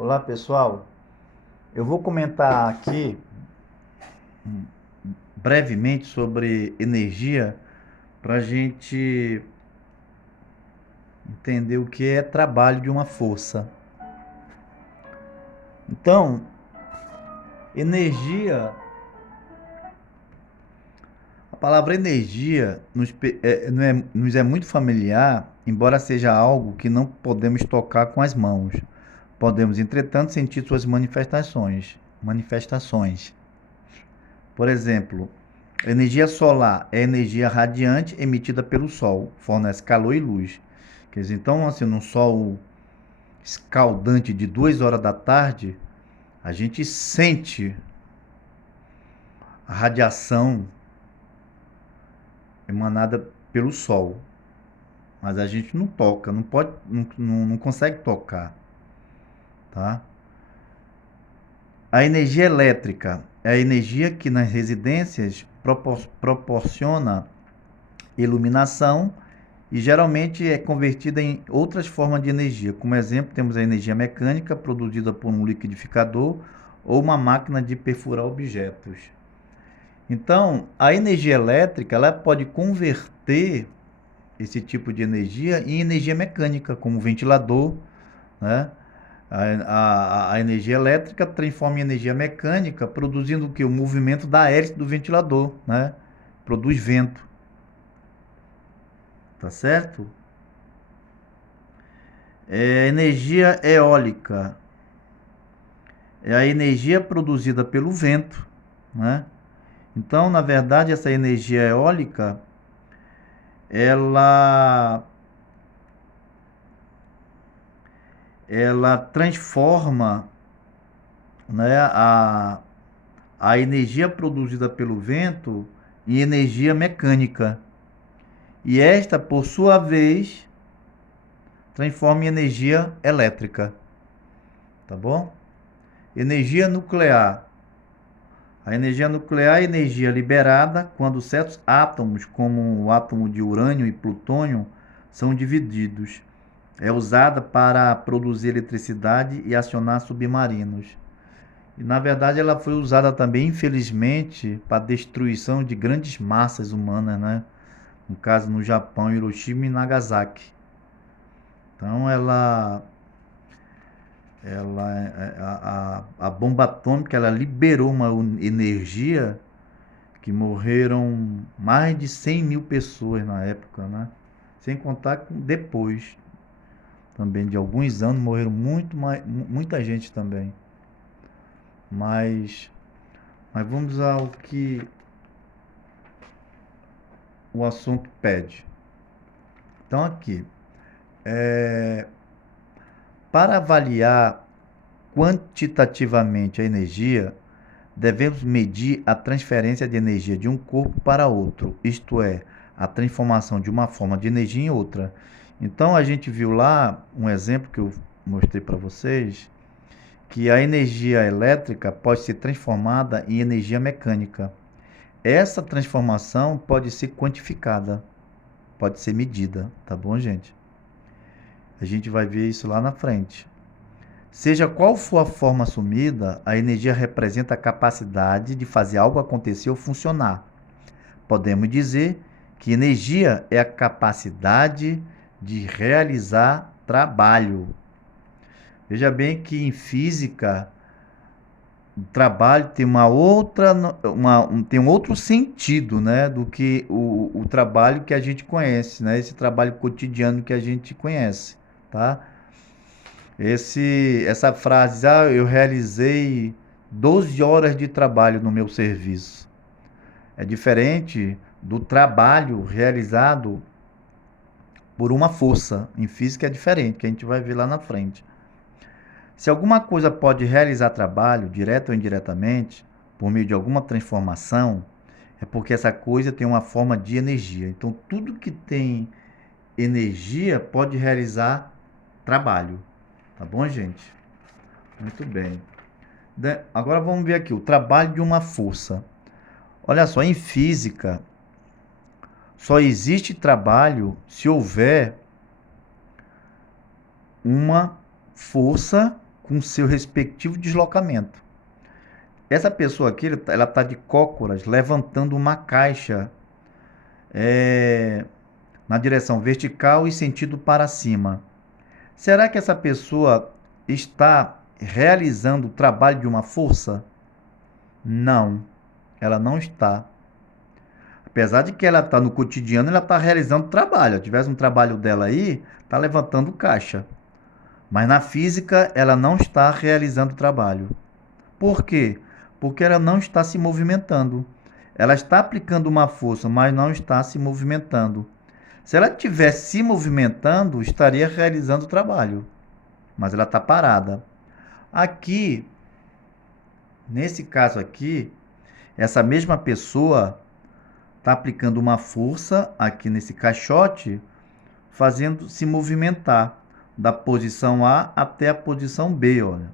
Olá pessoal, eu vou comentar aqui brevemente sobre energia para a gente entender o que é trabalho de uma força. Então, energia, a palavra energia nos é muito familiar, embora seja algo que não podemos tocar com as mãos. Podemos, entretanto, sentir suas manifestações. Por exemplo, energia solar é energia radiante emitida pelo Sol, fornece calor e luz. Quer dizer, então, assim, num sol escaldante de 2 horas da tarde, a gente sente a radiação emanada pelo Sol, mas a gente não toca, não pode, não consegue tocar, tá? A energia elétrica é a energia que nas residências proporciona iluminação e geralmente é convertida em outras formas de energia. Como exemplo, temos a energia mecânica produzida por um liquidificador ou uma máquina de perfurar objetos. Então, a energia elétrica ela pode converter esse tipo de energia em energia mecânica, como o ventilador, né? A energia elétrica transforma em energia mecânica, produzindo o que? O movimento da hélice do ventilador, né? Produz vento, tá certo? Energia eólica é a energia produzida pelo vento, né? Então, na verdade, essa energia eólica, ela, ela transforma, né, a energia produzida pelo vento em energia mecânica. E esta, por sua vez, transforma em energia elétrica, tá bom? Energia nuclear. A energia nuclear é energia liberada quando certos átomos, como o átomo de urânio e plutônio, são divididos. É usada para produzir eletricidade e acionar submarinos. E, na verdade, ela foi usada também, infelizmente, para a destruição de grandes massas humanas, né? No caso, no Japão, Hiroshima e Nagasaki. Então, a bomba atômica, ela liberou uma energia que morreram mais de 100 mil pessoas na época, né? Sem contar que depois também de alguns anos morreram muita gente também. Mas, mas vamos ao que o assunto pede. Então aqui, para avaliar quantitativamente a energia, devemos medir a transferência de energia de um corpo para outro, isto é, a transformação de uma forma de energia em outra. Então a gente viu lá um exemplo que eu mostrei para vocês, que a energia elétrica pode ser transformada em energia mecânica. Essa transformação pode ser quantificada, pode ser medida, tá bom, gente? A gente vai ver isso lá na frente. Seja qual for a forma assumida, a energia representa a capacidade de fazer algo acontecer ou funcionar. Podemos dizer que energia é a capacidade de realizar trabalho. Veja bem que em física o trabalho tem tem um outro sentido, né, do que o trabalho que a gente conhece, né, esse trabalho cotidiano que a gente conhece, tá? Essa frase, eu realizei 12 horas de trabalho no meu serviço. É diferente do trabalho realizado por uma força. Em física é diferente, que a gente vai ver lá na frente. Se alguma coisa pode realizar trabalho, direto ou indiretamente, por meio de alguma transformação, é porque essa coisa tem uma forma de energia. Então, tudo que tem energia pode realizar trabalho. Tá bom, gente? Muito bem. Agora vamos ver aqui o trabalho de uma força. Olha só, em física, só existe trabalho se houver uma força com seu respectivo deslocamento. Essa pessoa aqui, ela está de cócoras, levantando uma caixa na direção vertical e sentido para cima. Será que essa pessoa está realizando o trabalho de uma força? Não, ela não está. Apesar de que ela está no cotidiano, ela está realizando trabalho. Se tivesse um trabalho dela aí, está levantando caixa. Mas na física, ela não está realizando trabalho. Por quê? Porque ela não está se movimentando. Ela está aplicando uma força, mas não está se movimentando. Se ela estivesse se movimentando, estaria realizando o trabalho. Mas ela está parada. Aqui, nesse caso aqui, essa mesma pessoa está aplicando uma força aqui nesse caixote, fazendo se movimentar da posição A até a posição B, olha,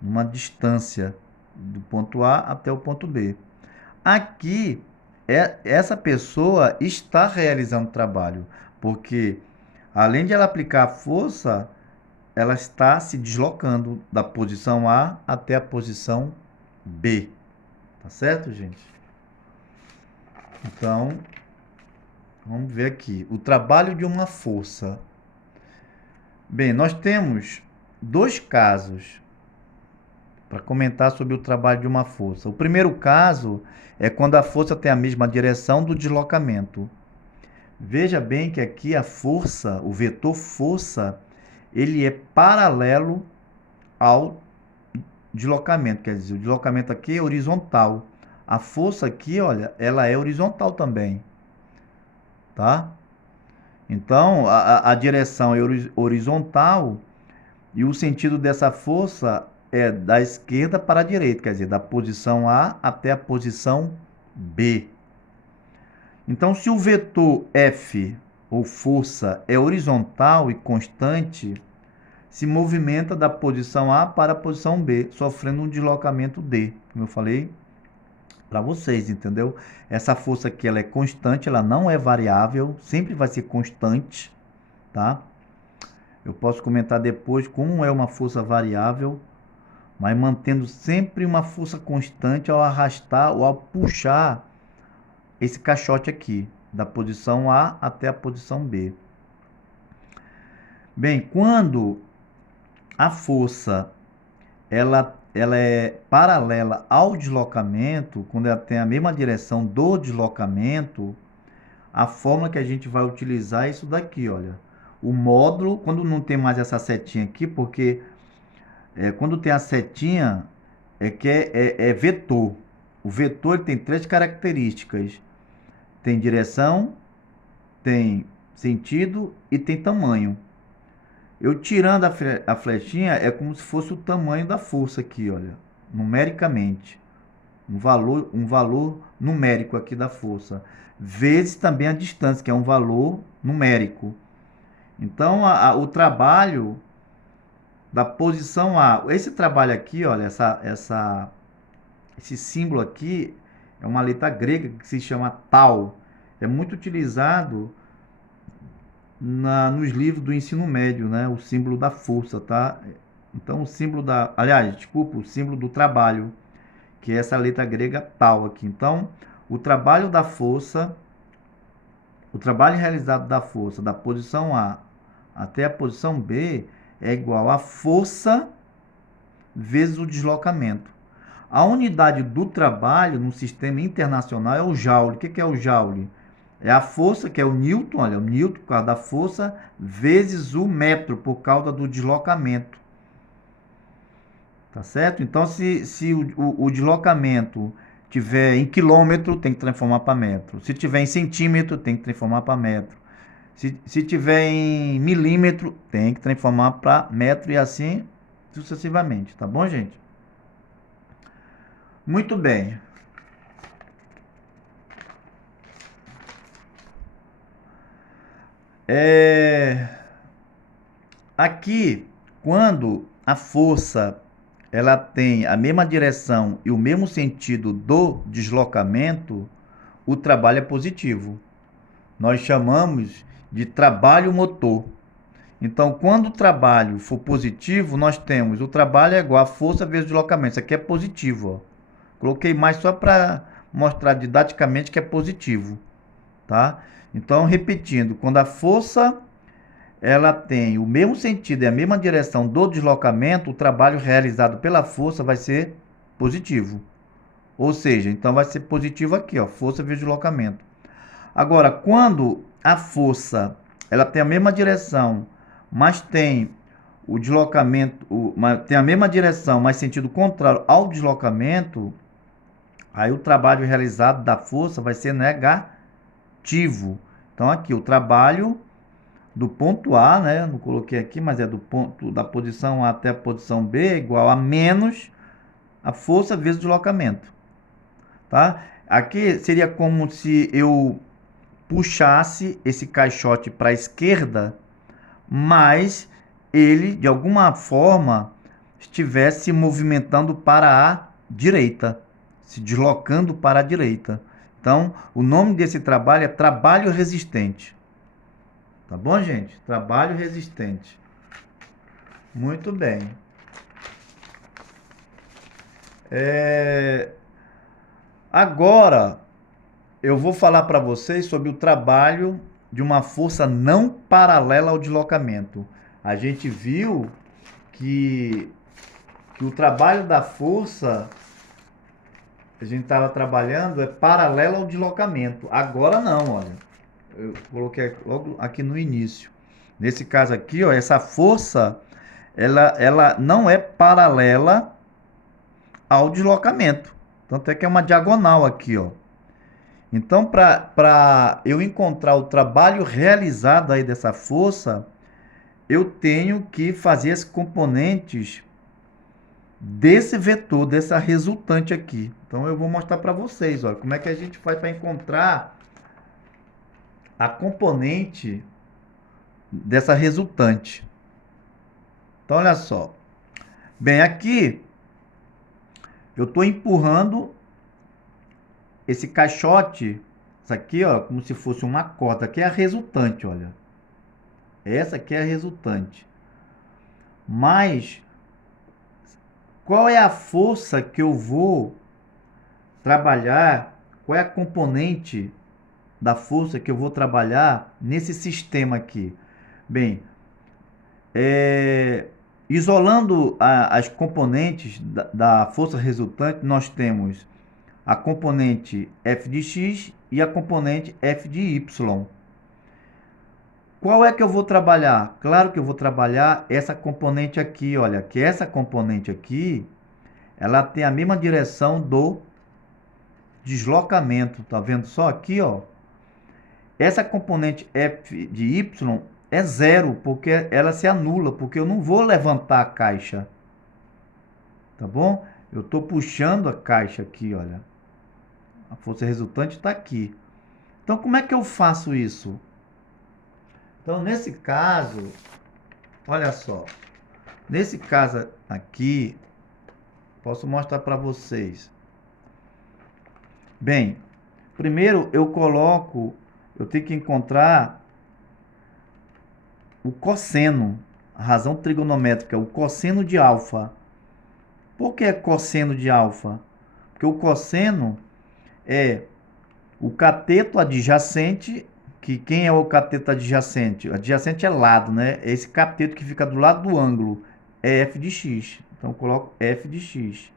uma distância do ponto A até o ponto B. Aqui, essa pessoa está realizando trabalho, porque além de ela aplicar a força, ela está se deslocando da posição A até a posição B. Tá certo, gente? Então, vamos ver aqui. O trabalho de uma força. Bem, nós temos dois casos para comentar sobre o trabalho de uma força. O primeiro caso é quando a força tem a mesma direção do deslocamento. Veja bem que aqui a força, o vetor força, ele é paralelo ao deslocamento. Quer dizer, o deslocamento aqui é horizontal. A força aqui, olha, ela é horizontal também. Tá? Então, a direção é horizontal e o sentido dessa força é da esquerda para a direita, quer dizer, da posição A até a posição B. Então, se o vetor F, ou força, é horizontal e constante, se movimenta da posição A para a posição B, sofrendo um deslocamento D, como eu falei para vocês, entendeu? Essa força aqui, ela é constante, ela não é variável, sempre vai ser constante, tá? Eu posso comentar depois como é uma força variável, mas mantendo sempre uma força constante ao arrastar ou ao puxar esse caixote aqui, da posição A até a posição B. Bem, quando a força ela é paralela ao deslocamento, quando ela tem a mesma direção do deslocamento, a fórmula que a gente vai utilizar é isso daqui, olha. O módulo, quando não tem mais essa setinha aqui, porque quando tem a setinha, é vetor. O vetor ele tem três características. Tem direção, tem sentido e tem tamanho. Eu tirando a flechinha é como se fosse o tamanho da força aqui, olha, numericamente. Um valor numérico aqui da força. Vezes também a distância, que é um valor numérico. Então, o trabalho da posição A. Esse trabalho aqui, olha, esse símbolo aqui é uma letra grega que se chama tau. É muito utilizado nos livros do ensino médio, né? O símbolo da força, tá? Então, o símbolo o símbolo do trabalho, que é essa letra grega tau aqui. Então, o trabalho da força, o trabalho realizado da força da posição A até a posição B é igual a força vezes o deslocamento. A unidade do trabalho no sistema internacional é o joule. O que é o joule? É a força, que é o Newton, olha, o Newton por causa da força, vezes o metro, por causa do deslocamento. Tá certo? Então, se o deslocamento tiver em quilômetro, tem que transformar para metro. Se tiver em centímetro, tem que transformar para metro. Se tiver em milímetro, tem que transformar para metro e assim sucessivamente. Tá bom, gente? Muito bem. Aqui, quando a força ela tem a mesma direção e o mesmo sentido do deslocamento, o trabalho é positivo. Nós chamamos de trabalho motor. Então, quando o trabalho for positivo, nós temos o trabalho é igual a força vezes o deslocamento. Isso aqui é positivo, ó. Coloquei mais só para mostrar didaticamente que é positivo, tá? Então, repetindo, quando a força ela tem o mesmo sentido e a mesma direção do deslocamento, o trabalho realizado pela força vai ser positivo. Ou seja, então vai ser positivo aqui, ó, força vezes deslocamento. Agora, quando a força ela tem a mesma direção, mas tem o deslocamento, tem a mesma direção, mas sentido contrário ao deslocamento, aí o trabalho realizado da força vai ser negativo. Então aqui o trabalho do ponto A, né? Não coloquei aqui, mas é do ponto da posição A até a posição B é igual a menos a força vezes o deslocamento, tá? Aqui seria como se eu puxasse esse caixote para a esquerda, mas ele de alguma forma estivesse se movimentando para a direita, se deslocando para a direita. Então, o nome desse trabalho é trabalho resistente. Tá bom, gente? Trabalho resistente. Muito bem. Agora, eu vou falar para vocês sobre o trabalho de uma força não paralela ao deslocamento. A gente viu que, que o trabalho da força que a gente estava trabalhando é paralelo ao deslocamento. Agora não, olha. Eu coloquei logo aqui no início. Nesse caso aqui, ó, essa força, ela não é paralela ao deslocamento. Tanto é que é uma diagonal aqui, ó. Então, para eu encontrar o trabalho realizado aí dessa força, eu tenho que fazer as componentes desse vetor, dessa resultante aqui. Então, eu vou mostrar para vocês, ó, como é que a gente faz para encontrar a componente dessa resultante. Então, olha só. Bem, aqui eu estou empurrando esse caixote, isso aqui, ó, como se fosse uma corda. Aqui é a resultante, olha. Essa aqui é a resultante. Mas qual é a força que eu vou trabalhar? Qual é a componente da força que eu vou trabalhar nesse sistema aqui? Bem, isolando as componentes da força resultante, nós temos a componente F de x e a componente F de y. Qual é que eu vou trabalhar? Claro que eu vou trabalhar essa componente aqui, olha, que essa componente aqui, ela tem a mesma direção do deslocamento, tá vendo só aqui, ó? Essa componente F de y é zero, porque ela se anula, porque eu não vou levantar a caixa, tá bom? Eu estou puxando a caixa aqui, olha. A força resultante está aqui. Então, como é que eu faço isso? Então, nesse caso, olha só. Nesse caso aqui, posso mostrar para vocês. Bem, primeiro eu tenho que encontrar o cosseno, a razão trigonométrica, o cosseno de alfa. Por que é cosseno de alfa? Porque o cosseno é o cateto adjacente, que quem é o cateto adjacente? O adjacente é lado, né? É esse cateto que fica do lado do ângulo, é f de x. Então eu coloco f de x.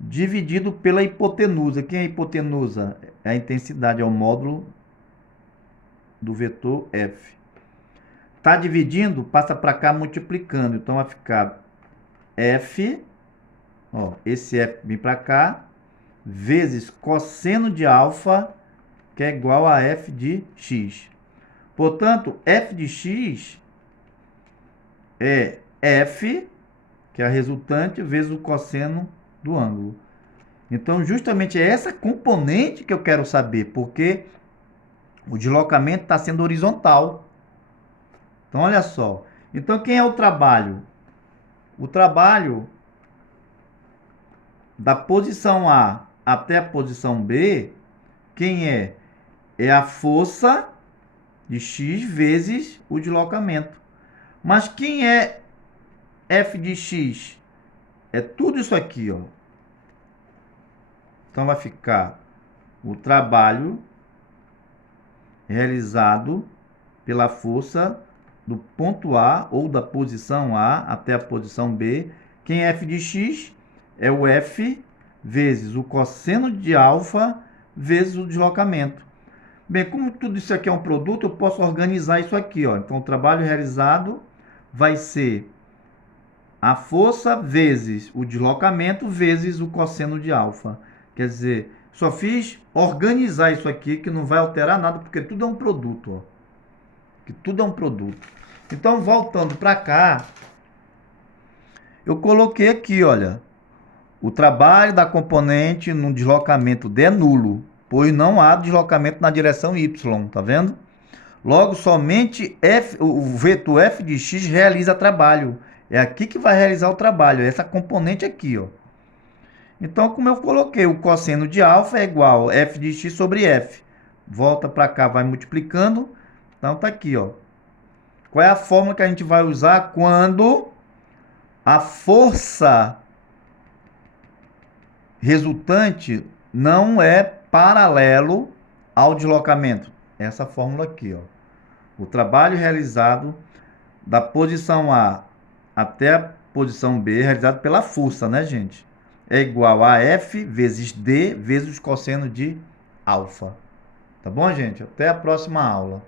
Dividido pela hipotenusa. Quem é a hipotenusa? É a intensidade, é o módulo do vetor f. Está dividindo, passa para cá multiplicando. Então vai ficar f, ó, esse f vem para cá, vezes cosseno de alfa, que é igual a f de x. Portanto, f de x é f, que é a resultante, vezes o cosseno do ângulo. Então, justamente é essa componente que eu quero saber, porque o deslocamento está sendo horizontal. Então, olha só. Então, quem é o trabalho? O trabalho da posição A até a posição B, quem é? É a força de x vezes o deslocamento. Mas quem é f de x? É tudo isso aqui, ó. Então vai ficar o trabalho realizado pela força do ponto A ou da posição A até a posição B. Quem é f de x? É o f vezes o cosseno de alfa vezes o deslocamento. Bem, como tudo isso aqui é um produto, eu posso organizar isso aqui, ó. Então, o trabalho realizado vai ser a força vezes o deslocamento vezes o cosseno de alfa. Quer dizer, só fiz organizar isso aqui, que não vai alterar nada, porque tudo é um produto, ó. Que tudo é um produto. Então, voltando para cá, eu coloquei aqui, olha, o trabalho da componente no deslocamento D é nulo, pois não há deslocamento na direção Y, tá vendo? Logo, somente o vetor f de x realiza trabalho. É aqui que vai realizar o trabalho, essa componente aqui, ó. Então, como eu coloquei, o cosseno de alfa é igual a f de x sobre f. Volta para cá, vai multiplicando. Então, tá aqui, ó. Qual é a fórmula que a gente vai usar quando a força resultante não é paralelo ao deslocamento? Essa fórmula aqui, ó. O trabalho realizado da posição A até a posição B, realizado pela força, né, gente? É igual a F vezes D vezes o cosseno de alfa. Tá bom, gente? Até a próxima aula.